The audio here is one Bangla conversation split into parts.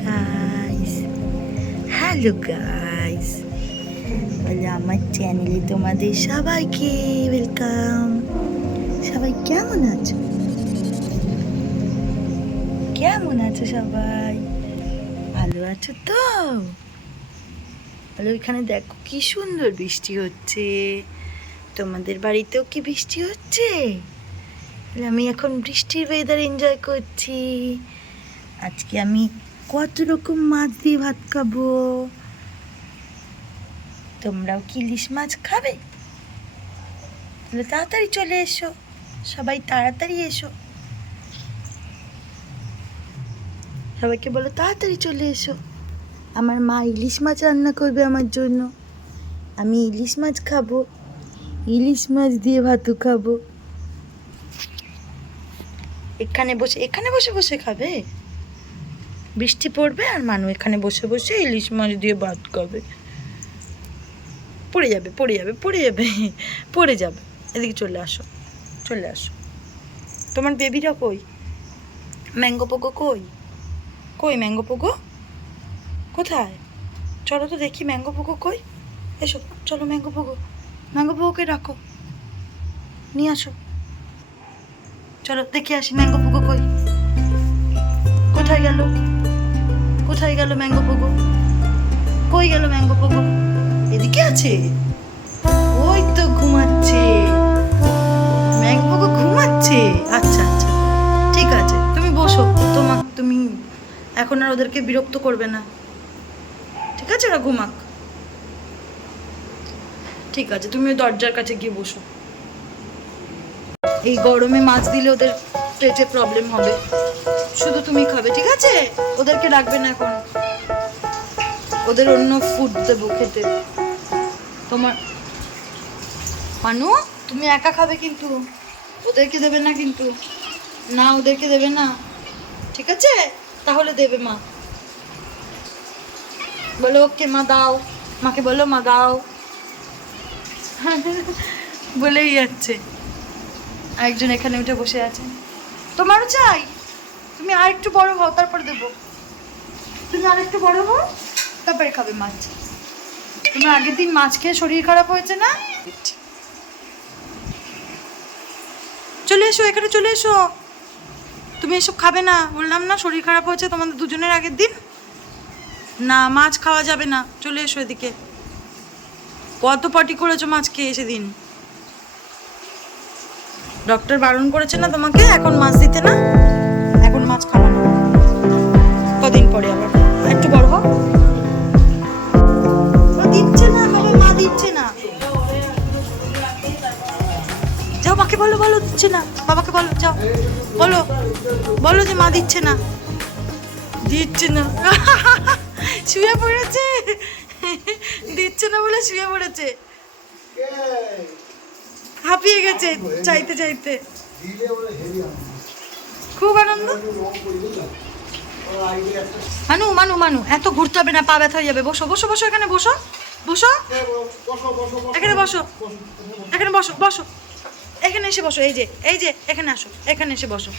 গাইস, হ্যালো গাইস, বলে আমার চ্যানেলে তোমাদের সবাইকে ওয়েলকাম। সবাই কেমন আছো? কেমন আছো সবাই? ভালো আছো তো? বলে ওইখানে দেখো কি সুন্দর বৃষ্টি হচ্ছে। তোমাদের বাড়িতেও কি বৃষ্টি হচ্ছে? আমি এখন বৃষ্টির ওয়েদার এনজয় করছি। আজকে আমি কত রকম মাছ দিয়ে ভাত খাবো। তোমরাও কি ইলিশ মাছ খাবে? তাহলে তাড়াতাড়ি চলে এসো, সবাই তাড়াতাড়ি এসো। সবাইকে বলো তাড়াতাড়ি চলে এসো। আমার মা ইলিশ মাছ রান্না করবে আমার জন্য। আমি ইলিশ মাছ খাবো, ইলিশ মাছ দিয়ে ভাতও খাবো। এখানে বসে বসে খাবে। বৃষ্টি পড়বে আর মানু এখানে বসে বসে ইলিশ মাছ দিয়ে ভাত খাবে। পড়ে যাবে পড়ে যাবে। এদিকে চলে আসো, চলে আসো। তোমার বেবিরা কই? ম্যাঙ্গো পোকো কই? কই ম্যাঙ্গো পোকো কোথায়? চলো তো দেখি ম্যাঙ্গো পোকো কই। এসো, চলো ম্যাঙ্গো পোকোকে রাখো, নিয়ে আসো। চলো দেখে আসি ম্যাঙ্গো পোকো কই। কোথায় গেল ম্যাঙ্গো পোকো? কই গেল ম্যাঙ্গো পোকো? এদিকে আছে। ওই তো ঘুমাচ্ছে ম্যাঙ্গো পোকো, ঘুমাচ্ছে। আচ্ছা আচ্ছা, ঠিক আছে, তুমি বসো। তুমি এখন আর ওদেরকে বিরক্ত করবে না, ঠিক আছে? ওরা ঘুমাক, ঠিক আছে। তুমি ওই দরজার কাছে গিয়ে বসো। এই গরমে মাছ দিলে ওদের পেটে প্রবলেম হবে। শুধু তুমি খাবে, ঠিক আছে? ওদেরকে রাখবে না এখন, ওদের অন্য ফুড দেবো খেতে। তোমার মানু, তুমি একা খাবে কিন্তু, ওদেরকে দেবে না কিন্তু। না, ওদেরকে দেবে না, ঠিক আছে? তাহলে দেবে মা। বলো ওকে মা দাও, মাকে বলো মা দাও। বলেই যাচ্ছে। একজন এখানে উঠে বসে আছে। তোমারও চাই? তুমি আর একটু বড় হও, তারপর দেবো। তুমি আর একটু বড় হও, তারপরে খাবে মাছ। তোমার আগের দিন মাছ খেয়ে শরীর খারাপ হয়েছে না? চলে এসো, এখানে চলে এসো। তুমি এসব খাবে না, বললাম না শরীর খারাপ হয়েছে তোমাদের দুজনের আগের দিন। না, মাছ খাওয়া যাবে না। চলে এসো এদিকে। কত পটি করেছো মাছ খেয়ে সেদিন। ডক্টর বারণ করেছে না তোমাকে এখন মাছ দিতে? না, এখন মাছ খাওয়া না। কদিন পরে আবার একটু বড় হও। দিচ্ছে না বাবা, মা দিচ্ছে না। যাও মাকে বলো, দিচ্ছে না। বাবাকে বলো, যাও বলো যে মা দিচ্ছে না। শুয়ে পড়েছে, দিচ্ছে না বলে শুয়ে পড়েছে। হাঁপিয়ে গেছে চাইতে। খুব আনন্দ। মানু, এত ঘুরতে হবে না, পা ব্যথা হয়ে যাবে। বসো এখানে বসো। এখানে বসো, এখানে এসে বসো। এই যে এখানে আসো, এখানে এসে বসো।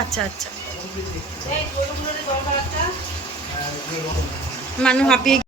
আচ্ছা মানু হাঁপিয়ে